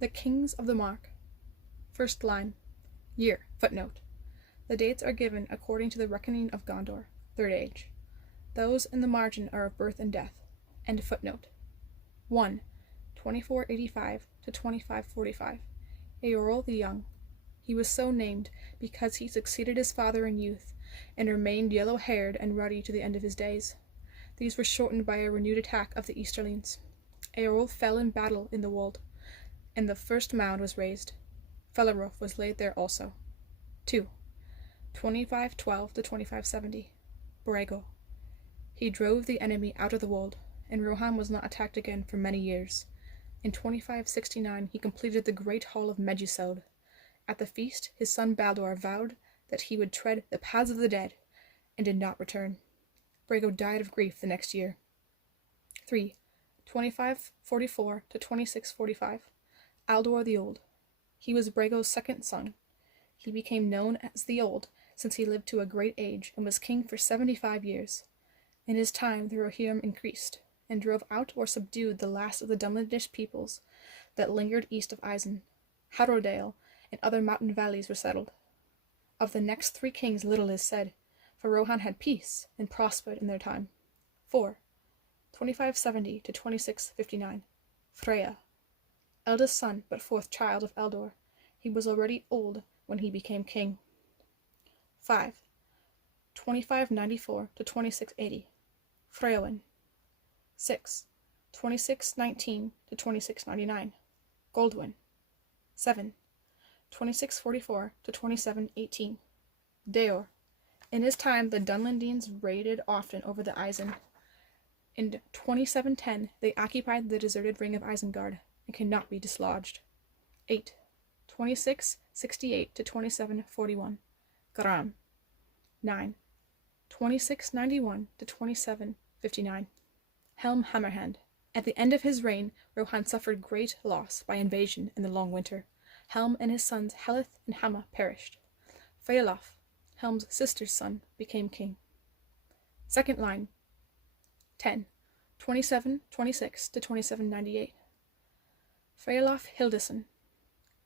The Kings of the Mark. First line. Year. Footnote. The dates are given according to the reckoning of Gondor, Third Age. Those in the margin are of birth and death. End footnote. 1. 2485 to 2545. Eorl the Young. He was so named because he succeeded his father in youth, and remained yellow-haired and ruddy to the end of his days. These were shortened by a renewed attack of the Easterlings. Eorl fell in battle in the wold, and the first mound was raised. Fellaroof was laid there also. 2. 2512 to 2570. Brago. He drove the enemy out of the wold, and Rohan was not attacked again for many years. In 2569 he completed the great hall of Meduseld. At the feast his son Baldur vowed that he would tread the paths of the dead, and did not return. Brago died of grief the next year. 3. 2544 to 2645. Aldor the Old. He was Brago's second son. He became known as the Old, since he lived to a great age, and was king for 75 years. In his time the Rohirrim increased, and drove out or subdued the last of the Dunlandish peoples that lingered east of Isen. Harrodale and other mountain valleys were settled. Of the next 3 kings little is said, for Rohan had peace and prospered in their time. 4. 2570 to 2659. Freya. Eldest son but 4th child of Eldor. He was already old when he became king. 5. 2594 to 2680. Freowen. 6. 2619 to 2699. Goldwyn. 7. 2644 to 2718. Deor. In his time the Dunlandines raided often over the Isen. In 2710 they occupied the deserted ring of Isengard, and cannot be dislodged. 8. 2668 to 2741. Gram. 9. 2691 to 2759. Helm Hammerhand. At the end of his reign, Rohan suffered great loss by invasion in the long winter. Helm and his sons Helith and Hamma perished. Freolaf, Helm's sister's son, became king. Second line. 10. 2726 to 2798. Freolaf Hildison.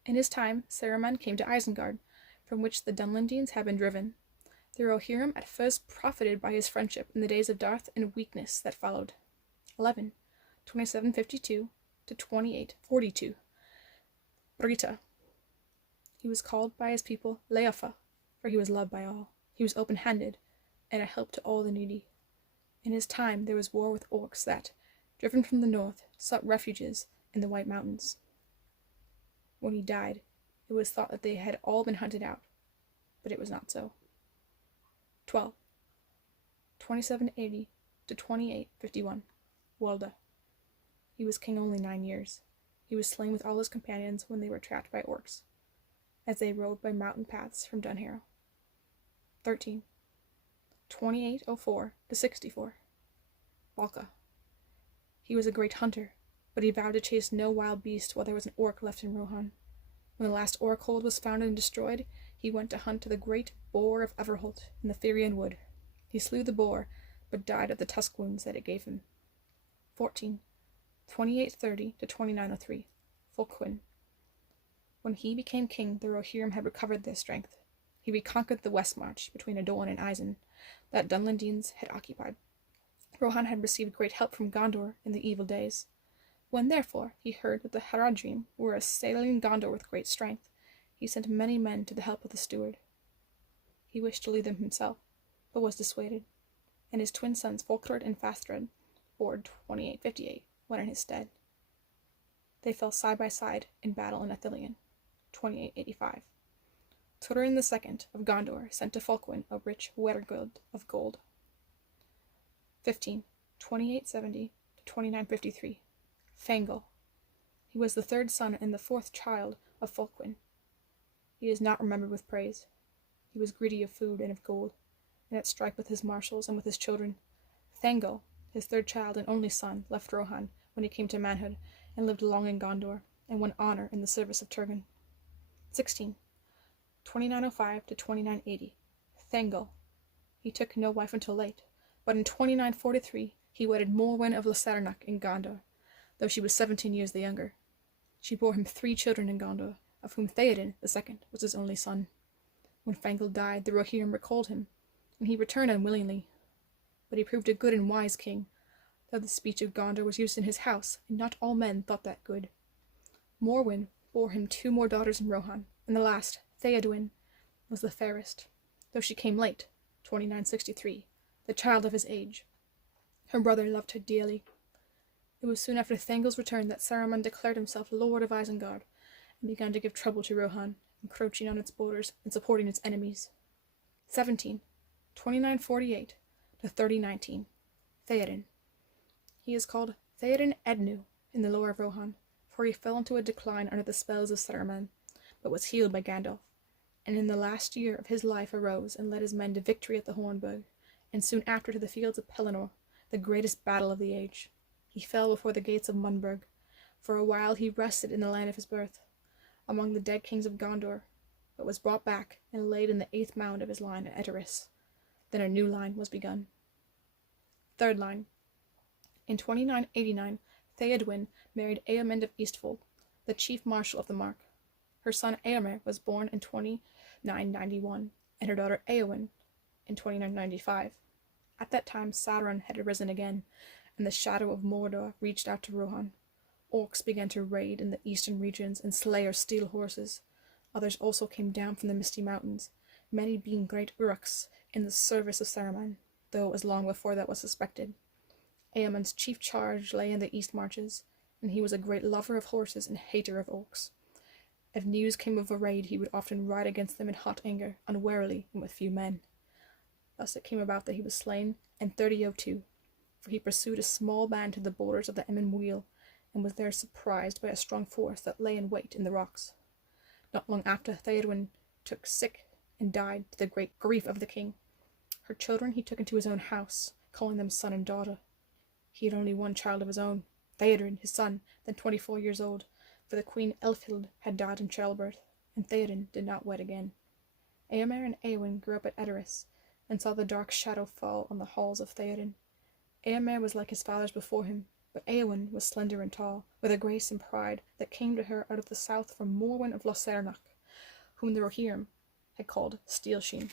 In his time, Saruman came to Isengard, from which the Dunlandines had been driven. The Rohirrim at first profited by his friendship in the days of dearth and weakness that followed. 11. 2752 to 2842. Brita. He was called by his people Leofa, for he was loved by all. He was open-handed, and a help to all the needy. In his time there was war with orcs that, driven from the north, sought refuges in the White Mountains. When he died, it was thought that they had all been hunted out, but it was not so. 12. 2780 to 2851. Walda. He was king only 9 years. He was slain with all his companions when they were trapped by orcs, as they rode by mountain paths from Dunharrow. 13. 2804 to 64. Balka. He was a great hunter, but he vowed to chase no wild beast while there was an orc left in Rohan. When the last orc hold was found and destroyed, he went to hunt the great boar of Everholt in the Therian wood. He slew the boar, but died of the tusk wounds that it gave him. 14. 2830 to 2903. Fulquin. When he became king, the Rohirrim had recovered their strength. He reconquered the west march between Adorn and Isen that Dunlandines had occupied. Rohan had received great help from Gondor in the evil days. When, therefore, he heard that the Haradrim were assailing Gondor with great strength, he sent many men to the help of the steward. He wished to lead them himself, but was dissuaded, and his twin sons Folkred and Fathred, or 2858, went in his stead. They fell side by side in battle in Ithilien, 2885. Turin II of Gondor sent to Fulquin a rich wergild of gold. 15. 2870 to 2953. Fangel. He was the 3rd son and the 4th child of Fulquin. He is not remembered with praise. He was greedy of food and of gold, and at strife with his marshals and with his children. Thangel, his 3rd child and only son, left Rohan when he came to manhood, and lived long in Gondor, and won honor in the service of Turgon. 16. 2905 to 2980. Thangel. He took no wife until late, but in 2943 he wedded Morwen of Lasarnach in Gondor, though she was 17 years the younger. She bore him 3 children in Gondor, of whom Theoden the second was his only son. When Fangel died, the Rohirrim recalled him, and he returned unwillingly. But he proved a good and wise king, though the speech of Gondor was used in his house, and not all men thought that good. Morwen bore him 2 more daughters in Rohan, and the last, Theodwyn, was the fairest, though she came late, 2963, the child of his age. Her brother loved her dearly. It was soon after Thangel's return that Saruman declared himself Lord of Isengard, and began to give trouble to Rohan, encroaching on its borders and supporting its enemies. 17. 2948 to 3019. Theoden. He is called Theoden Ednu in the lore of Rohan, for he fell into a decline under the spells of Saruman, but was healed by Gandalf, and in the last year of his life arose and led his men to victory at the Hornburg, and soon after to the fields of Pelennor, the greatest battle of the age. He fell before the gates of Munburg. For a while he rested in the land of his birth, among the dead kings of Gondor, but was brought back and laid in the 8th mound of his line at Edoras. Then a new line was begun. Third line. In 2989, Theodwyn married Eamund of Eastfold, the chief marshal of the Mark. Her son Eomer was born in 2991, and her daughter Eowyn in 2995. At that time Sauron had arisen again, and the shadow of Mordor reached out to Rohan. Orcs began to raid in the eastern regions and slay or steal horses. Others also came down from the misty mountains, many being great Uruks in the service of Saruman, though it was long before that was suspected. Eamund's chief charge lay in the east marches, and he was a great lover of horses and hater of orcs. If news came of a raid, he would often ride against them in hot anger, unwarily and with few men. Thus it came about that he was slain in 3002, for he pursued a small band to the borders of the Emyn Muil, and was there surprised by a strong force that lay in wait in the rocks. Not long after, Theodwyn took sick and died, to the great grief of the king. Her children he took into his own house, calling them son and daughter. He had only one child of his own, Theoden, his son, then 24 years old, for the queen Elfhild had died in childbirth, and Theoden did not wed again. Eomer and Eowyn grew up at Edoras, and saw the dark shadow fall on the halls of Theoden. Eomer was like his fathers before him, but Eowyn was slender and tall, with a grace and pride that came to her out of the south from Morwen of Losernach, whom the Rohirrim had called Steelsheen.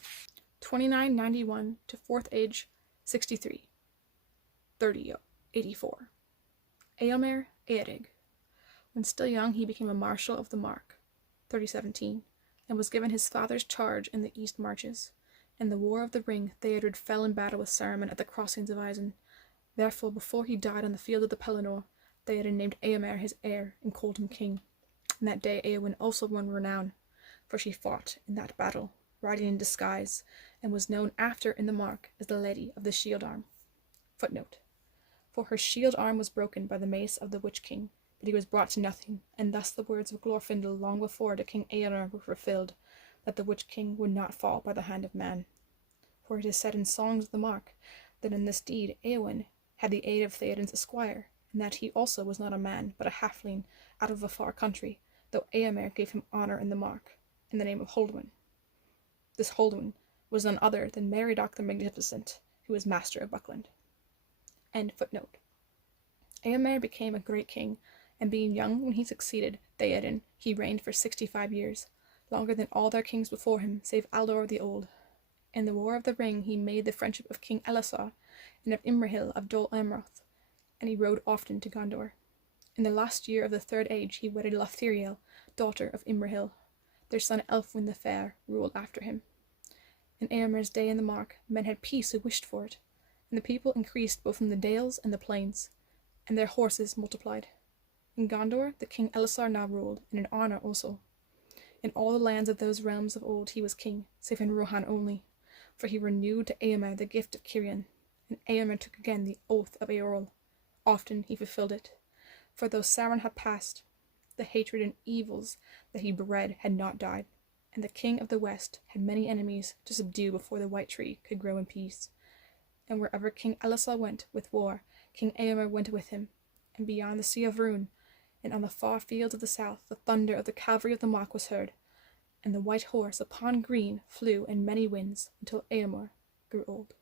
2991 to 4th Age 63. 3084. Eomer Eorig. When still young he became a marshal of the Mark, 3017, and was given his father's charge in the east marches. In the War of the Ring, Theodred fell in battle with Saruman at the crossings of Isen. Therefore, before he died on the field of the Pelennor, Theoden named Eomer his heir and called him king. And that day Eowyn also won renown, for she fought in that battle, riding in disguise, and was known after in the Mark as the Lady of the Shield Arm. Footnote. For her shield arm was broken by the mace of the Witch King, but he was brought to nothing, and thus the words of Glorfindel long before to King Eomer were fulfilled, that the Witch King would not fall by the hand of man. For it is said in Songs of the Mark that in this deed Eowyn had the aid of Theoden's esquire, and that he also was not a man, but a halfling out of a far country, though Eomer gave him honour in the Mark, in the name of Holdwyn. This Holdwyn was none other than Meriadoc the Magnificent, who was master of Buckland. End footnote. Eomer became a great king, and being young when he succeeded Theoden, he reigned for 65 years, longer than all their kings before him, save Aldor the Old. In the War of the Ring he made the friendship of King Elisar, and of Imrahil of Dol Amroth, and he rode often to Gondor. In the last year of the Third Age he wedded Lothiriel, daughter of Imrahil. Their son Elfwin the Fair ruled after him. In Eomer's day in the Mark, men had peace who wished for it, and the people increased both in the dales and the plains, and their horses multiplied. In Gondor the king Elisar now ruled, and in Arnor also. In all the lands of those realms of old he was king, save in Rohan only, for he renewed to Eomer the gift of Cirion, and Eomer took again the oath of Eorl. Often he fulfilled it, for though Sauron had passed, the hatred and evils that he bred had not died, and the king of the west had many enemies to subdue before the White Tree could grow in peace. And wherever King Elisar went with war, King Eomer went with him, and beyond the Sea of Rune, and on the far fields of the south, the thunder of the cavalry of the Mark was heard, and the white horse upon green flew in many winds until Eomer grew old.